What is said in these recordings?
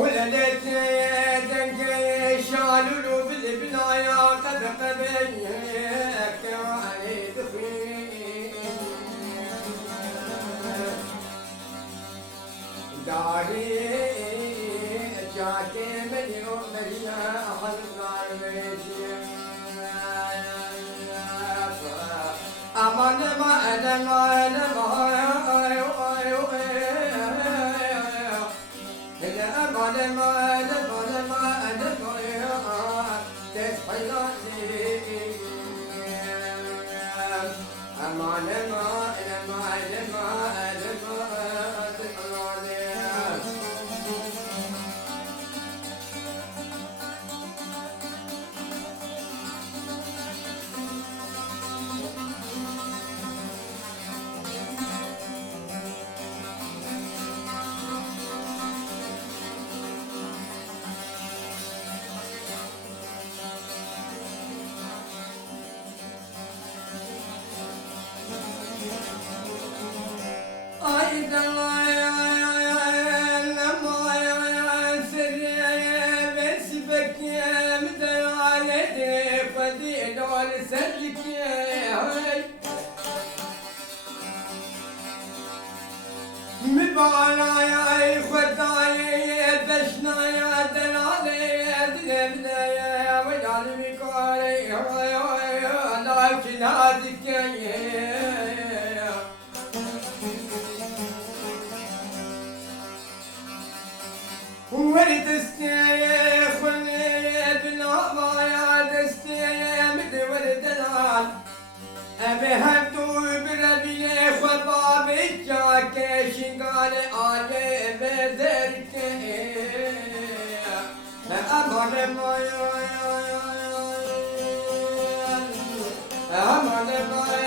ولدت دنقي شالولو بالبنايا قد قبيك وعلي دخيل داري جاكي مليون مريا حلقار بيتي أمان ما أنا ما أنا ما مبانا يا خداي بشنا يا دلالي دلبنا يا وجعل بكاري لكن هذيك ورد السيخ والبنا ما يا دستي مد ورد العال أبي هبدو بربي خطابي جاكي شنقال آلي بدرك أمان ما أمان ما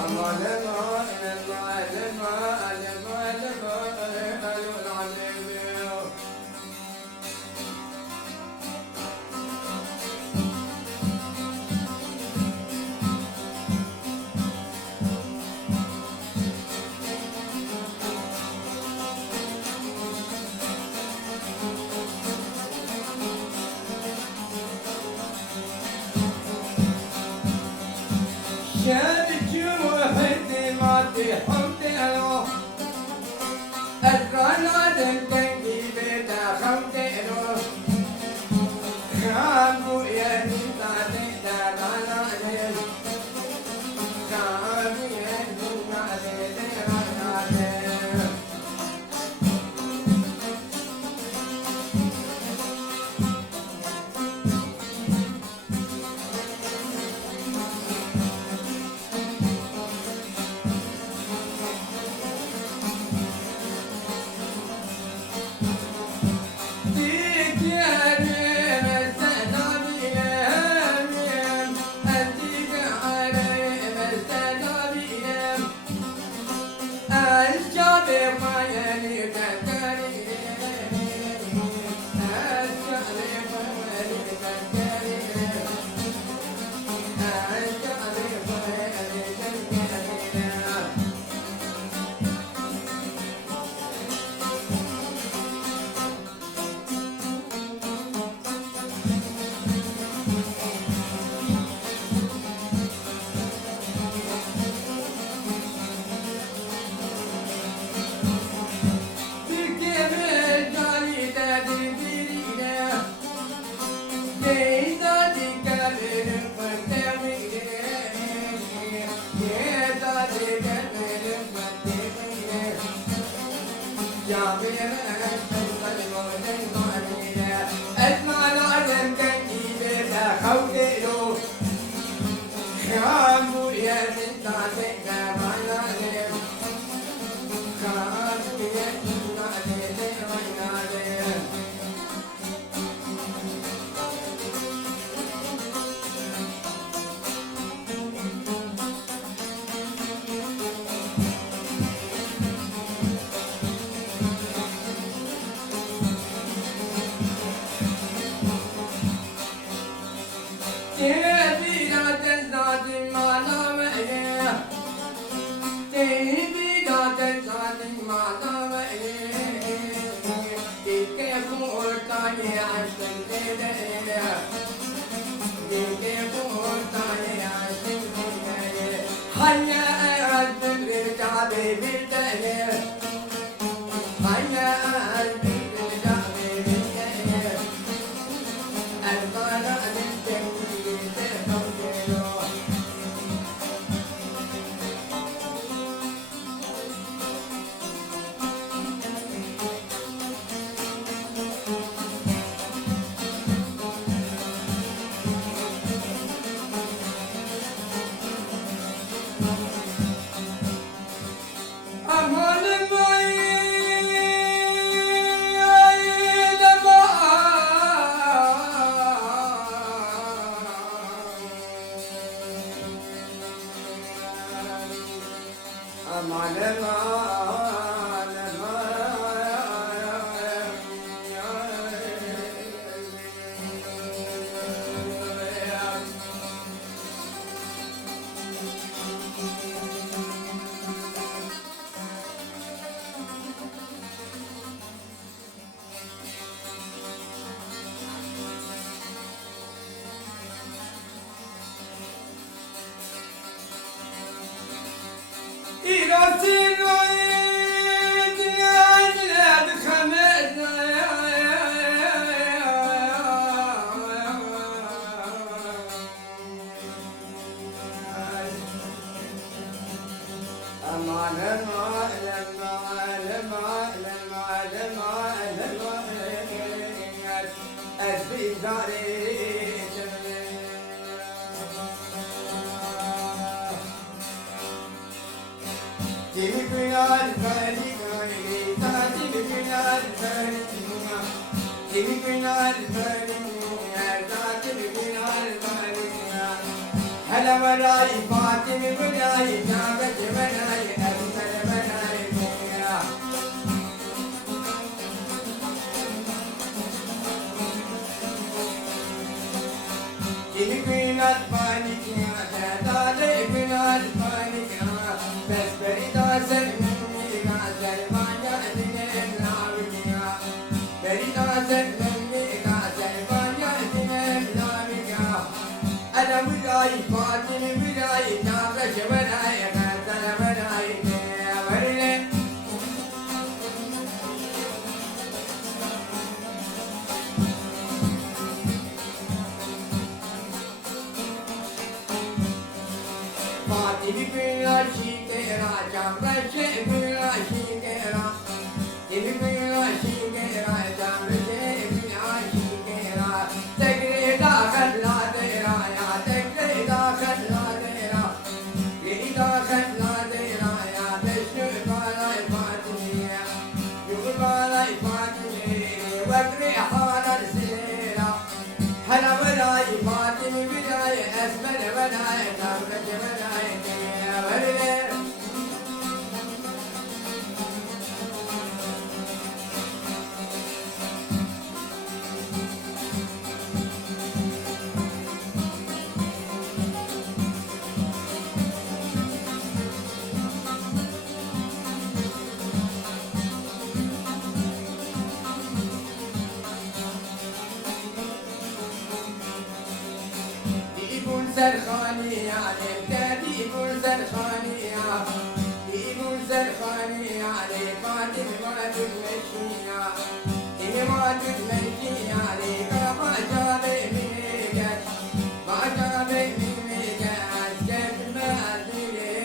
Aman سرخاني عليك ديب سرخاني ديب سرخاني عليك ما تتمشي ما تتمشي عليك ما جابي منك ما جابي منك كيف ما أدري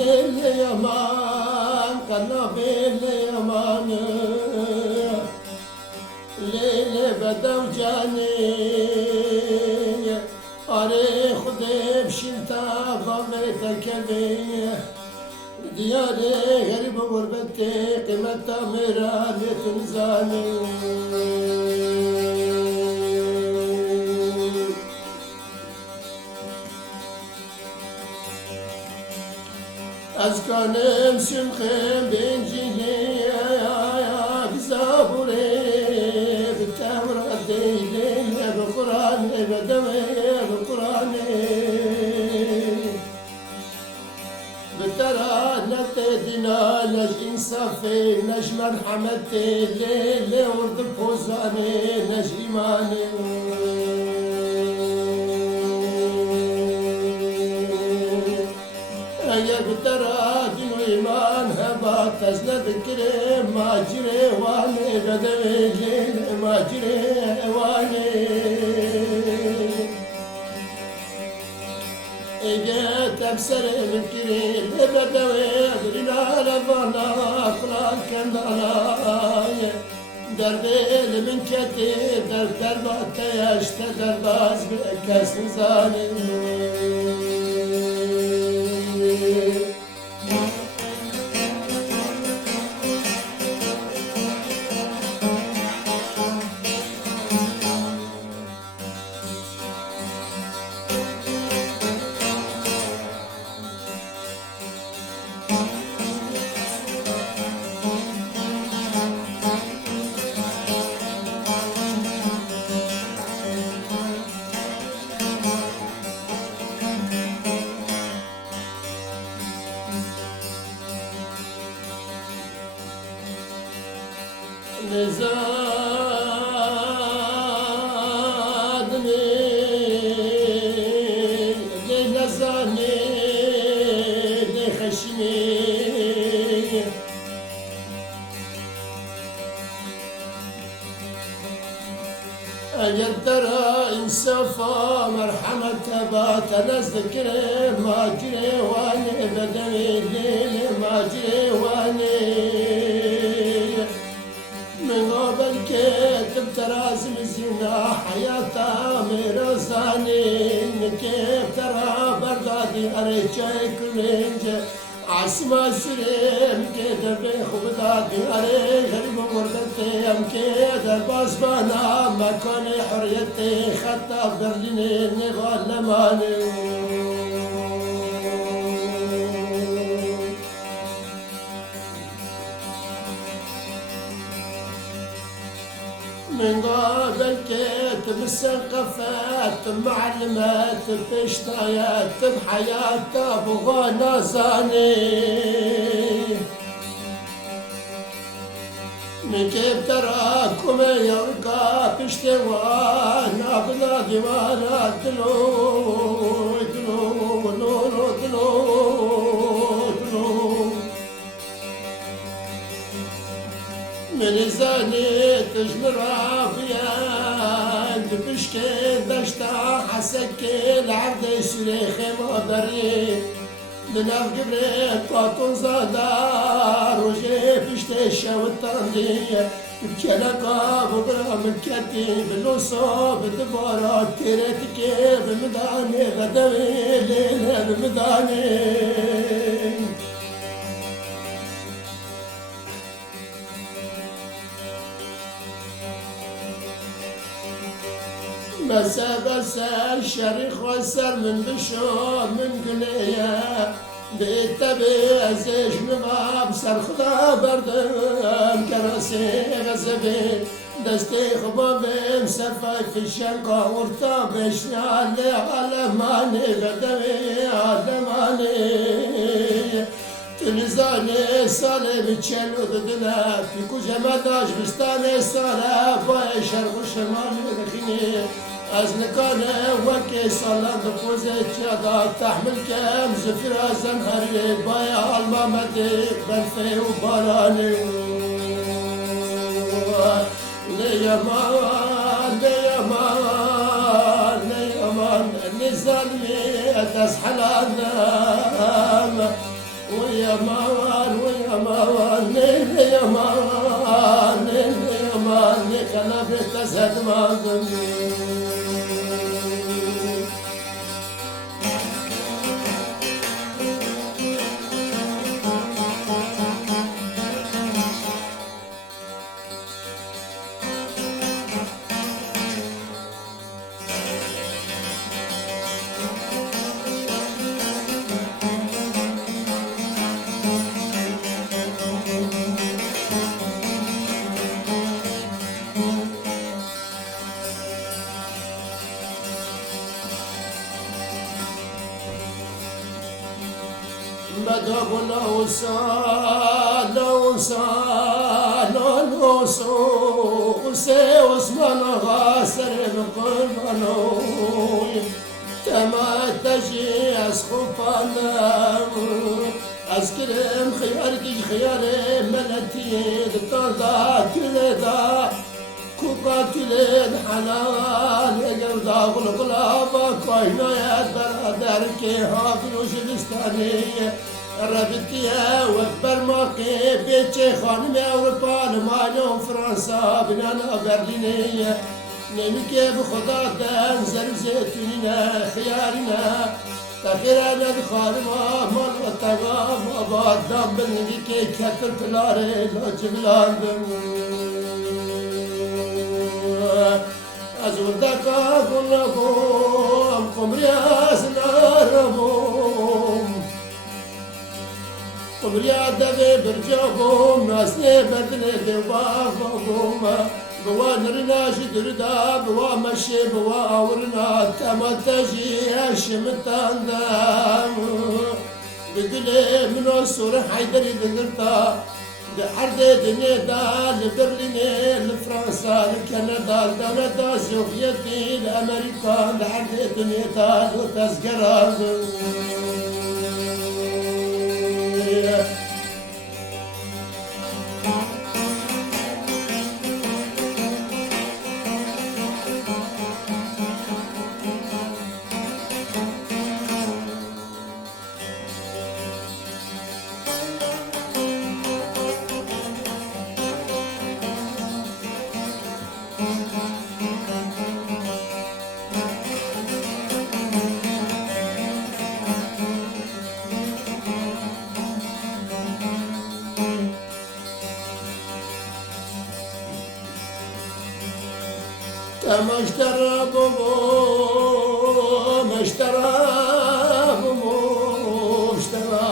اليمان كنا في اليمان ليلة بدو جاني أريخ ديب شلتا بغيتك بيه دياري غريب غربتي قيمتها مراني تنزاني أزكانم سمخم بإنجيلي بزابوري بالتوراة ديلي بالقرآن بدوي بالقرآن بالترى نتدنا نج إنصافي نج مرحمتي ليلي ورد الفوزاني نج إيماني يا بترى دين وإيمان هبات تزنا ذكري ما جري واني بدوي الليل ما جري واني إجيت أبصر من كريم بدوي أدرينا لبنا أقلال كندالا دربي من كتير دربات يشت درباز بكاس نزاني زادني ليلة زاني لخشني أجل ترى إنسافا مرحمة بات ناس ذكري ما جري واني بدوي الليل ما جري واني من قبل كتب ترازم الزنا حياتا مرزاني كيف ترى بردادي أريجاي كلينج عسما سريم كده بيخو بدادي أري غريب وردتي أم كده باسبانا مكاني حريتي خطا برليني نغال لماني من قبل كتب السقفات معلمات بشتايات بحياة بغانا زاني من كيف تراكم يرقى بشتوانا بلا ديوانا دلو دلو دلو دلو دلو من زاني تجمر عافية بشكي دشتا حسكي العرض شريخي ما بري لناف قبري قاطن زادار وجري بشتي الشوطان دي تبكي لقاب وبرام الكتي بالوصوب الدبارات تيرتك بمداني غدوي ليلة بمداني مسا الشريخ والسر من بشوب من قليا بيتبع زيش نباب سرخدا بردم كراسي غزبي دستي خبابي مسفاي في الشنقة ورطابش على ماني بدوي على ماني تلزاني صالي بتشلو ضدنا في كوجة مداش بستاني صالة باي شرق وشمال دخيني أزنكانا وكي صالة دفوزي تشادا تحمل كام زفرة زنهري باي المامتي بلفي وباراني ليمان ليمان ليمان لزالمي تسحل النام ويا مان ويا مان يا مان يا مان خلف تزهد ما بدأ لو سال وسمان غاسر بقربانو تما تجي اسخفانا اسكرم خيارك خيار ملتي دطادا تلدا كوكا تلد حلال يقردا غلقلابا كوينايات برادرك هافي وشبستاني ربطيها واكبر موقع بيتشي خانم اوروبا المانيا فرنسا بنانا برلينية نمكي بخدا دان زيتونينا خيارنا تخيرانا دخارما مال وطغام آباد دام بلنكي كتر بلاري لا جبلان أزور دكا كلكم قمرياس ناربوم قمريا دبي برجوكم ناسني بدلي دباغكم بوا نرنا شدردا بوا مشي بوا أورنا تما تجي هاشمتان دام بدلي منو سور حيدري دقرتا لحرد دنيا دا لبرلين لفرنسا لكندا لكندا سوفيتي لأمريكا لحرد دنيا دا لتسقران كما اشترى بوم اشترى بوم اشترى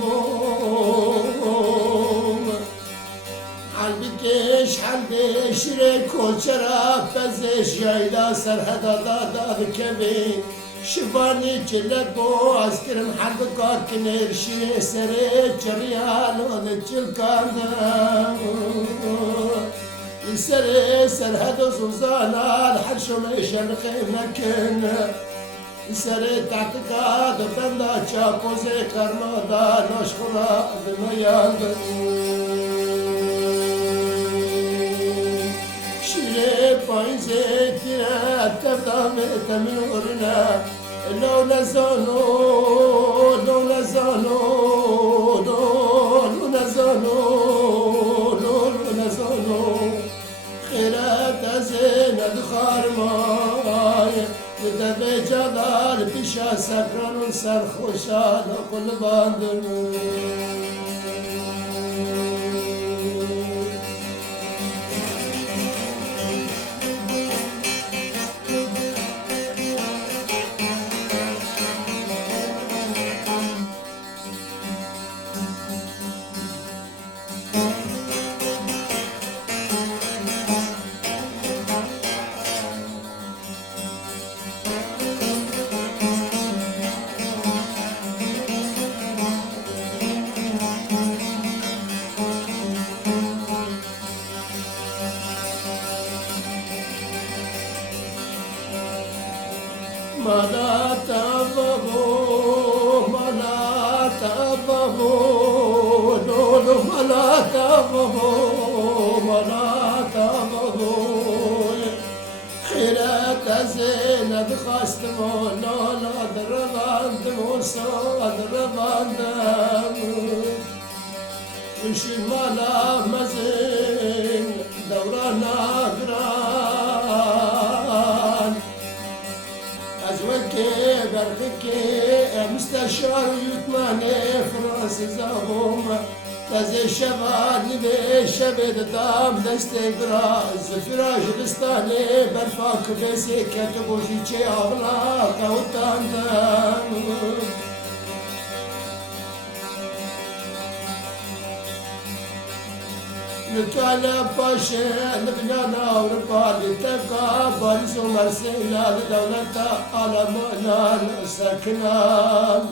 بوم حلبكش حلبش ريكول شراب بزش جايلا سرحدا دادا بكبي شباني جلد بو عسكرم حلبكا كنير شي سريت جريان ونجل كان سر هدو زوزانا الحرش وميشن خيمكن سر تعتقاد بندا شاكو زي كرمادا نشخرا بميان شيري باين زيتنا تبدا من ورنا لو نزونو لقل باندر ملا تبغو ملا تبغو لولو ملا تبغو ملا تبغو خيرات زينب خاستمو لولا درباند موسى درباند وش ملا مزين دورانا قران أزوجك برخك مستشار يتمانى فراس زهوم تزي الشباب لبي شبد دام دستقراز فراش دستاني برفاك بسي كتبو شيء أغلاق وتاندام نتعلم باشا لبنانا وربالي تبقى باريس ومرسيلا لدولة على مانا سكنان